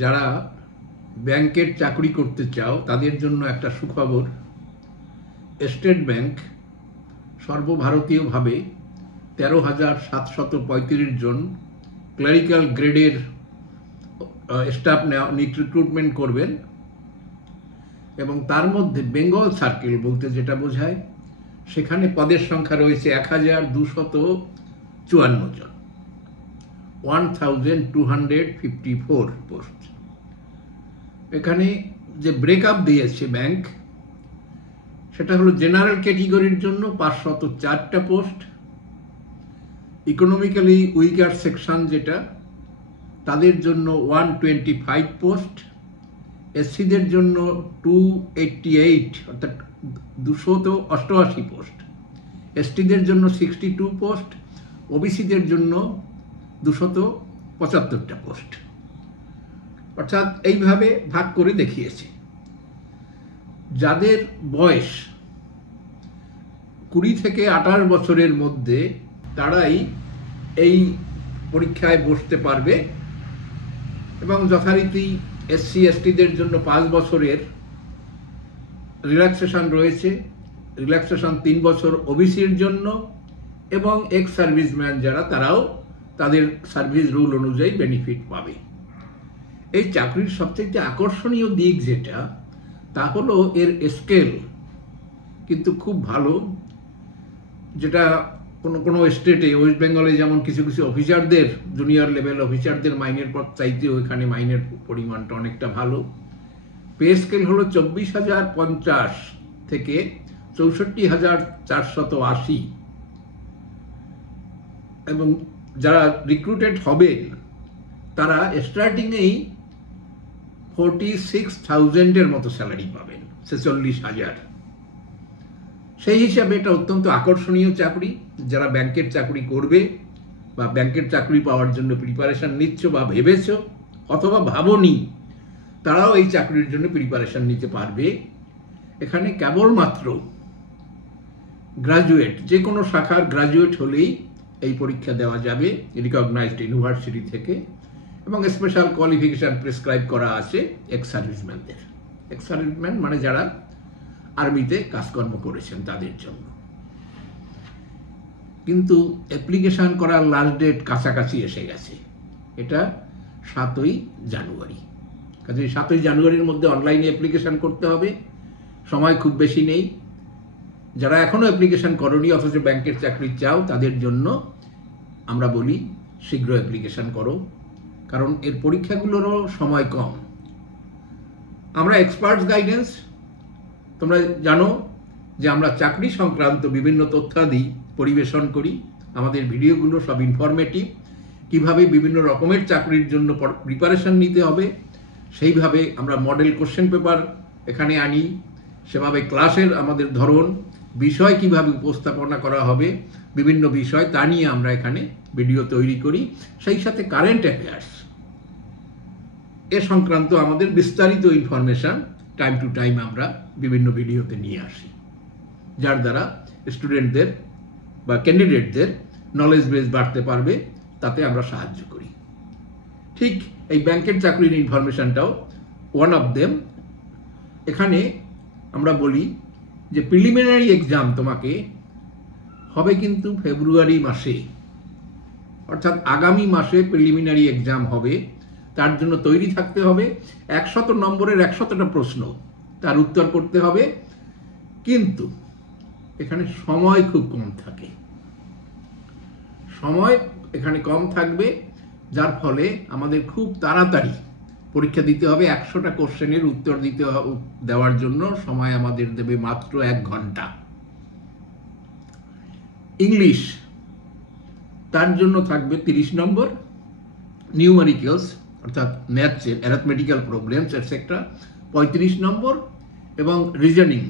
যারা ব্যাংকের চাকরি করতে চাও তাদের জন্য একটা সুখবর। স্টেট ব্যাংক সর্বভারতীয়ভাবে 13,735 জন ক্লারিক্যাল গ্রেডের স্টাফ রিক্রুটমেন্ট করবেন এবং তার মধ্যে বেঙ্গল সার্কেল বলতে যেটা বোঝায় সেখানে পদের সংখ্যা রয়েছে 1,254 জন, 1,254 পোস্ট। এখানে যে ব্রেকআপ দিয়েছে ব্যাংক সেটা হলো জেনারেল ক্যাটেগরির জন্য 504টা পোস্ট, ইকোনমিক্যালি উইকার সেকশন যেটা তাদের জন্য 125 পোস্ট, এসসিদের জন্য 288 অর্থাৎ 288 পোস্ট, এসটিদের জন্য 62 পোস্ট, ওবিসিদের জন্য 275টা পোস্ট। অর্থাৎ এইভাবে ভাগ করে দেখিয়েছে। যাদের বয়স 20 থেকে 28 বছরের মধ্যে তারাই এই পরীক্ষায় বসতে পারবে এবং যথারীতি এসসি এসটিদের জন্য 5 বছরের রিল্যাক্সেশন রয়েছে, রিল্যাক্সেশন 3 বছর ওবিসির জন্য, এবং এক্স সার্ভিসম্যান যারা তারাও তাদের সার্ভিস রুল অনুযায়ী বেনিফিট পাবে। এই চাকরির সবচেয়ে আকর্ষণীয় দিক যেটা তা হলো এর স্কেল কিন্তু খুব ভালো, যেটা কোনো স্টেটে, ওয়েস্ট বেঙ্গলে যেমন কিছু কিছু অফিসারদের, জুনিয়র লেভেল অফিসারদের মাইনের পর চাইতে ওইখানে মাইনের পরিমাণটা অনেকটা ভালো। পে স্কেল হলো 24,050 থেকে 64,480 এবং যারা রিক্রুটেড হবেন তারা স্টার্টিংয়েই 46,000-এর মতো স্যালারি পাবেন, 46,000। সেই হিসাবে এটা অত্যন্ত আকর্ষণীয় চাকরি। যারা ব্যাংকের চাকরি করবে বা ব্যাংকের চাকরি পাওয়ার জন্য প্রিপারেশন নিচ্ছ বা ভেবেছ অথবা ভাবনি, তারাও এই চাকরির জন্য প্রিপারেশন নিতে পারবে। এখানে কেবলমাত্র গ্রাজুয়েট, যে কোনো শাখার গ্রাজুয়েট হলেই এই পরীক্ষা দেওয়া যাবে রিকগনাইজড ইউনিভার্সিটি থেকে, এবং স্পেশাল কোয়ালিফিকেশন প্রেসক্রাইব করা আছে এক্স সার্ভিসম্যানদের। এক্স সার্ভিসম্যান মানে যারা আর্মিতে কাজকর্ম করেছেন তাদের জন্য। কিন্তু অ্যাপ্লিকেশন করার লাস্ট ডেট কাছাকাছি এসে গেছে, এটা 7ই জানুয়ারি। কাজে 7ই জানুয়ারির মধ্যে অনলাইনে অ্যাপ্লিকেশন করতে হবে, সময় খুব বেশি নেই। যারা এখনো অ্যাপ্লিকেশন করনি অথচ ব্যাংকের চাকরি চাও তাদের জন্য আমরা বলি শীঘ্র অ্যাপ্লিকেশন করো, কারণ এর পরীক্ষাগুলোরও সময় কম। আমরা এক্সপার্টস গাইডেন্স, তোমরা জানো যে আমরা চাকরি সংক্রান্ত বিভিন্ন তথ্যাদি পরিবেশন করি। আমাদের ভিডিওগুলো সব ইনফরমেটিভ, কিভাবে বিভিন্ন রকমের চাকরির জন্য প্রিপারেশন নিতে হবে সেইভাবে আমরা মডেল কোশ্চেন পেপার এখানে আনি, সেভাবে ক্লাসের আমাদের ধরন, বিষয় কিভাবে উপস্থাপনা করা হবে বিভিন্ন বিষয় তা নিয়ে আমরা এখানে ভিডিও তৈরি করি। সেই সাথে কারেন্ট অ্যাফেয়ার্স এ সংক্রান্ত আমাদের বিস্তারিত ইনফরমেশন টাইম টু টাইম আমরা বিভিন্ন ভিডিওতে নিয়ে আসি, যার দ্বারা স্টুডেন্টদের বা ক্যান্ডিডেটদের নলেজ বেস বাড়তে পারবে, তাতে আমরা সাহায্য করি। ঠিক এই ব্যাংকের চাকরির ইনফরমেশনটাও ওয়ান অফ দেম। এখানে আমরা বলি যে প্রিলিমিনারি এক্সাম তোমাকে হবে কিন্তু ফেব্রুয়ারি মাসে, অর্থাৎ আগামী মাসে প্রিলিমিনারি এক্সাম হবে। তার জন্য তৈরি থাকতে হবে। 100 নম্বরের 100টা প্রশ্ন, তার উত্তর করতে হবে। কিন্তু এখানে সময় খুব কম থাকে, সময় এখানে কম থাকবে, যার ফলে আমাদের খুব তাড়াতাড়ি পরীক্ষা দিতে হবে। 100টা কোশ্চেনের উত্তর দেওয়ার জন্য সময় আমাদের দেবে মাত্র 1 ঘন্টা। ইংলিশ, তার জন্য থাকবে 30 নম্বর, নিউমেরিক্যালস অর্থাৎ ম্যাথসের অ্যারিথমেটিক্যাল প্রবলেমস এটসেট্রা 35 নম্বর, এবং রিজনিং,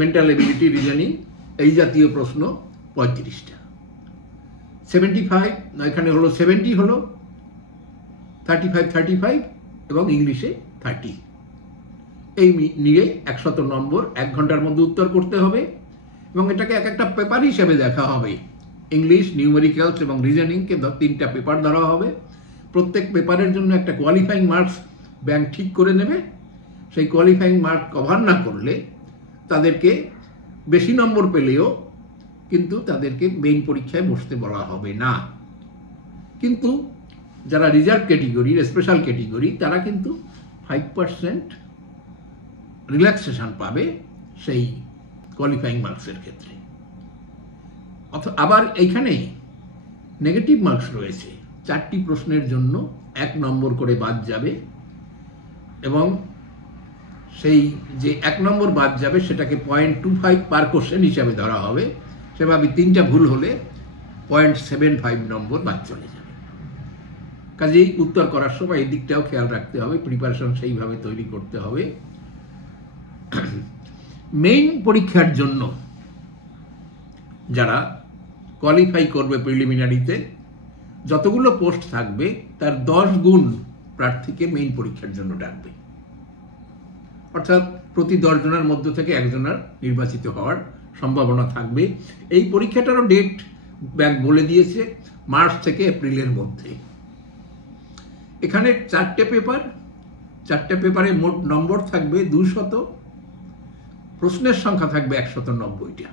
মেন্টাল এবিলিটি রিজনিং এই জাতীয় প্রশ্ন 35টা। 75 এখানে হলো 70 হলো 35 এবং ইংলিশে 30। এই নিয়ে 100 নম্বর 1 ঘন্টার মধ্যে উত্তর করতে হবে এবং এটাকে এক একটা পেপার হিসেবে দেখা হবে। ইংলিশ, নিউমেরিক্যালস এবং রিজনিংকে 3টা পেপার ধরা হবে। প্রত্যেক পেপারের জন্য একটা কোয়ালিফাইং মার্কস ব্যাংক ঠিক করে নেবে। সেই কোয়ালিফাইং মার্ক কভার না করলে তাদেরকে বেশি নম্বর পেলেও কিন্তু তাদেরকে মেইন পরীক্ষায় বসতে বলা হবে না। কিন্তু যারা রিজার্ভ ক্যাটেগরির, স্পেশাল ক্যাটেগরি, তারা কিন্তু 5% রিল্যাক্সেশন পাবে সেই কোয়ালিফাইং মার্কসের ক্ষেত্রে। আবার এইখানে নেগেটিভ মার্কস রয়েছে, 4টি প্রশ্নের জন্য 1 নম্বর করে বাদ যাবে, এবং সেই যে 1 নম্বর বাদ যাবে সেটাকে 0.25 পার কোশ্চেন হিসাবে ধরা হবে। সেভাবে 3টা ভুল হলে 0.75 নম্বর বাদ চলে যাবে। কাজেই উত্তর করার সময় এই দিকটাও খেয়াল রাখতে হবে, প্রিপারেশন সেইভাবে তৈরি করতে হবে। মেইন পরীক্ষার জন্য যারা কোয়ালিফাই করবে প্রিলিমিনারিতে, যতগুলো পোস্ট থাকবে তার 10 গুণ প্রার্থীকে মেইন পরীক্ষার জন্য ডাকবে। অর্থাৎ প্রতি 10 জনের মধ্য থেকে 1 জনের নির্বাচিত হওয়ার সম্ভাবনা থাকবে। এই পরীক্ষাটারও ডেট ব্যাংক বলে দিয়েছে, মার্চ থেকে এপ্রিলের মধ্যে। এখানে 4টে পেপার, 4টে পেপারে মোট নম্বর থাকবে 200, প্রশ্নের সংখ্যা থাকবে 190টা।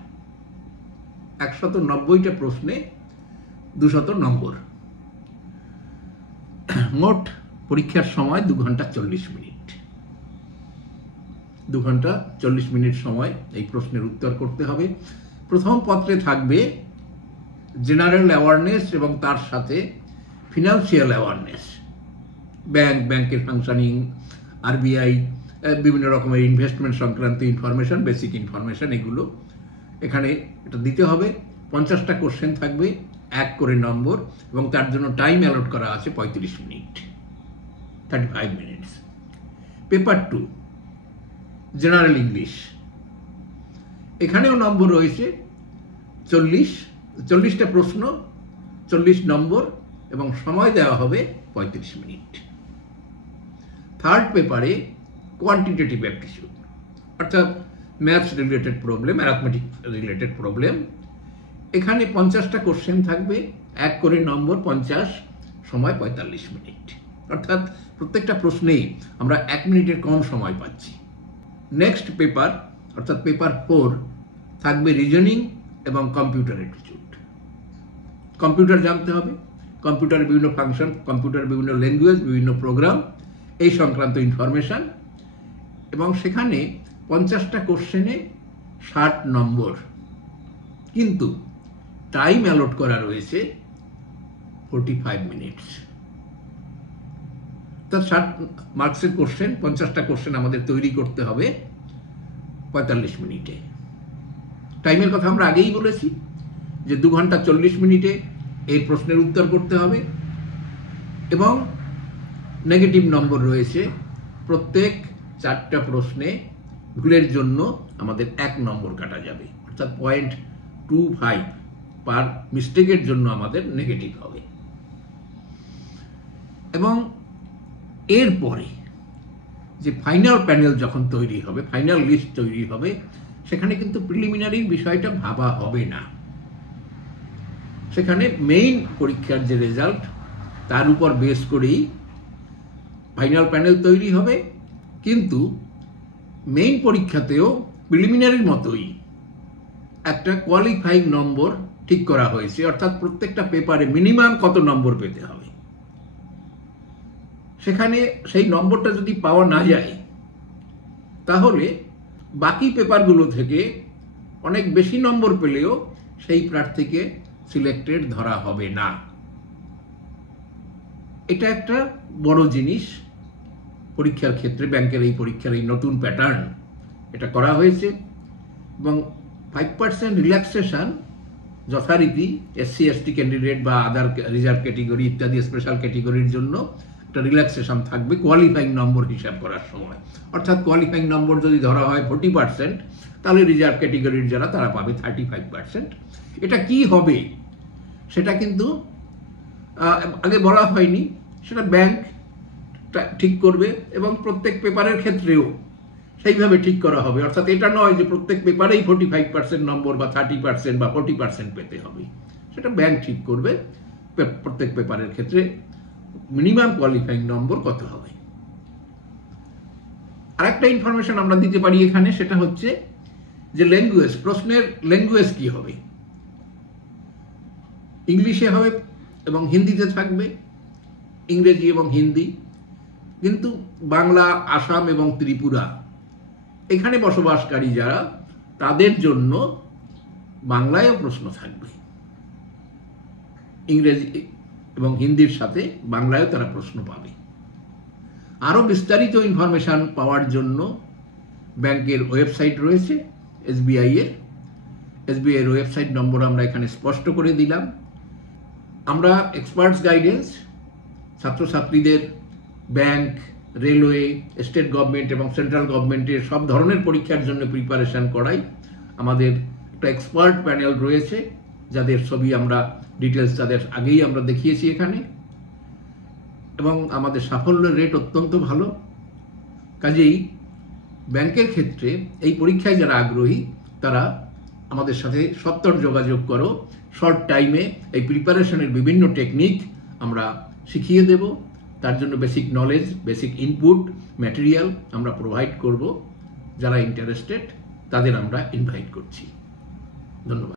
190টা প্রশ্নে 200 নম্বর। মোট পরীক্ষার সময় 2 ঘন্টা 40 মিনিট। 2 ঘন্টা 40 মিনিট সময় এই প্রশ্নের উত্তর করতে হবে। প্রথম পত্রে থাকবে জেনারেল অ্যাওয়ারনেস এবং তার সাথে ফিনান্সিয়াল অ্যাওয়ারনেস, ব্যাংকের ফাংশনিং, আরবিআই, বিভিন্ন রকমের ইনভেস্টমেন্ট সংক্রান্ত ইনফরমেশন, বেসিক ইনফরমেশন, এগুলো এখানে এটা দিতে হবে। 50টা কোশ্চেন থাকবে, 1 করে নম্বর, এবং তার জন্য টাইম অ্যালট করা আছে 35 minute, 35 minutes. Paper 2 general English, এখানেও নম্বর রয়েছে 40টা প্রশ্ন, 40 নম্বর, এবং সময় দেওয়া হবে 35 মিনিট। থার্ড পেপারে কোয়ান্টিটেটিভ অ্যাপটিটিউড, অর্থাৎ maths related problem, arithmetic related problem. এখানে 50টা কোশ্চেন থাকবে, 1 করে নম্বর, 50, সময় 45 মিনিট। অর্থাৎ প্রত্যেকটা প্রশ্নেই আমরা 1 মিনিটের কম সময় পাচ্ছি। নেক্সট পেপার অর্থাৎ পেপার 4 থাকবে রিজনিং এবং কম্পিউটার অ্যাপটিটিউড। কম্পিউটার জানতে হবে, কম্পিউটারের বিভিন্ন ফাংশন, কম্পিউটার বিভিন্ন ল্যাঙ্গুয়েজ, বিভিন্ন প্রোগ্রাম, এই সংক্রান্ত ইনফরমেশন। এবং সেখানে 50টা কোশ্চেনে 60 নম্বর, কিন্তু টাইম অ্যালট করা রয়েছে 45 মিনিটস। তার 60 মার্কসের কোশ্চেন, 50টা কোশ্চেন আমাদের তৈরি করতে হবে 45 মিনিটে। টাইমের কথা আমরা আগেই বলেছি যে 2 ঘন্টা 40 মিনিটে এই প্রশ্নের উত্তর করতে হবে, এবং নেগেটিভ নম্বর রয়েছে। প্রত্যেক 4টা প্রশ্নে ভুলের জন্য আমাদের 1 নম্বর কাটা যাবে, অর্থাৎ 0.25 পার মিস্টেকের জন্য আমাদের নেগেটিভ হবে। এবং এরপরে যে ফাইনাল প্যানেল যখন তৈরি হবে, ফাইনাল লিস্ট তৈরি হবে, সেখানে কিন্তু প্রিলিমিনারি বিষয়টা ভাবা হবে না। সেখানে মেইন পরীক্ষার যে রেজাল্ট তার উপর বেস করেই ফাইনাল প্যানেল তৈরি হবে। কিন্তু মেইন পরীক্ষাতেও প্রিলিমিনারির মতোই একটা কোয়ালিফাইং নম্বর ঠিক করা হয়েছে, অর্থাৎ প্রত্যেকটা পেপারে মিনিমাম কত নম্বর পেতে হবে। সেখানে সেই নম্বরটা যদি পাওয়া না যায়, তাহলে বাকি পেপারগুলো থেকে অনেক বেশি নম্বর পেলেও সেই প্রার্থীকে সিলেক্টেড ধরা হবে না। এটা একটা বড় জিনিস পরীক্ষার ক্ষেত্রে, ব্যাংকের এই পরীক্ষার এই নতুন প্যাটার্ন এটা করা হয়েছে। এবং 5% রিল্যাক্সেশন যথারীতি SC ST ক্যান্ডিডেট বা আদার রিজার্ভ ক্যাটেগরি ইত্যাদি স্পেশাল ক্যাটেগরির জন্য একটা রিল্যাক্সেশন থাকবে কোয়ালিফাইং নম্বর হিসাব করার সময়। অর্থাৎ কোয়ালিফাইং নম্বর যদি ধরা হয় 40%, তাহলে রিজার্ভ ক্যাটেগরির যারা তারা পাবে 35%। এটা কি হবে সেটা কিন্তু আগে বলা হয়নি, সেটা ব্যাংক ঠিক করবে, এবং প্রত্যেক পেপারের ক্ষেত্রেও সেইভাবে ঠিক করা হবে। অর্থাৎ এটা নয় যে প্রত্যেক পেপারেই 45% নম্বর বা 30% বা 40% পেতে হবে, সেটা ব্যাংক ঠিক করবে প্রত্যেক পেপারের ক্ষেত্রে মিনিমাম কোয়ালিফাইং নম্বর কত হবে। আরেকটা ইনফরমেশন আমরা দিতে পারি এখানে, সেটা হচ্ছে যে ল্যাঙ্গুয়েজ, প্রশ্নের ল্যাঙ্গুয়েজ কি হবে। ইংলিশে হবে এবং হিন্দিতে থাকবে, ইংরেজি এবং হিন্দি। কিন্তু বাংলা, আসাম এবং ত্রিপুরা এখানে বসবাসকারী যারা, তাদের জন্য বাংলায়ও প্রশ্ন থাকবে, ইংরেজি এবং হিন্দির সাথে বাংলায়ও তারা প্রশ্ন পাবে। আরও বিস্তারিত ইনফরমেশন পাওয়ার জন্য ব্যাংকের ওয়েবসাইট রয়েছে এসবিআই এর ওয়েবসাইট নম্বর আমরা এখানে স্পষ্ট করে দিলাম। আমরা এক্সপার্টস গাইডেন্স ছাত্রছাত্রীদের ব্যাংক, রেলওয়ে, স্টেট গভর্নমেন্ট এবং সেন্ট্রাল গভর্নমেন্টের সব ধরনের পরীক্ষার জন্য প্রিপারেশন করাই। আমাদের একটা এক্সপার্ট প্যানেল রয়েছে, যাদের ছবি আমরা ডিটেলস তাদের আগেই আমরা দেখিয়েছি এখানে, এবং আমাদের সাফল্যের রেট অত্যন্ত ভালো। কাজেই ব্যাংকের ক্ষেত্রে এই পরীক্ষায় যারা আগ্রহী তারা আমাদের সাথে সত্বর যোগাযোগ করো। শর্ট টাইমে এই প্রিপারেশনের বিভিন্ন টেকনিক আমরা শিখিয়ে দেব। তার জন্য basic knowledge, basic input material আমরা প্রোভাইড করব। যারা ইন্টারেস্টেড তাদের আমরা ইনভাইট করছি। ধন্যবাদ।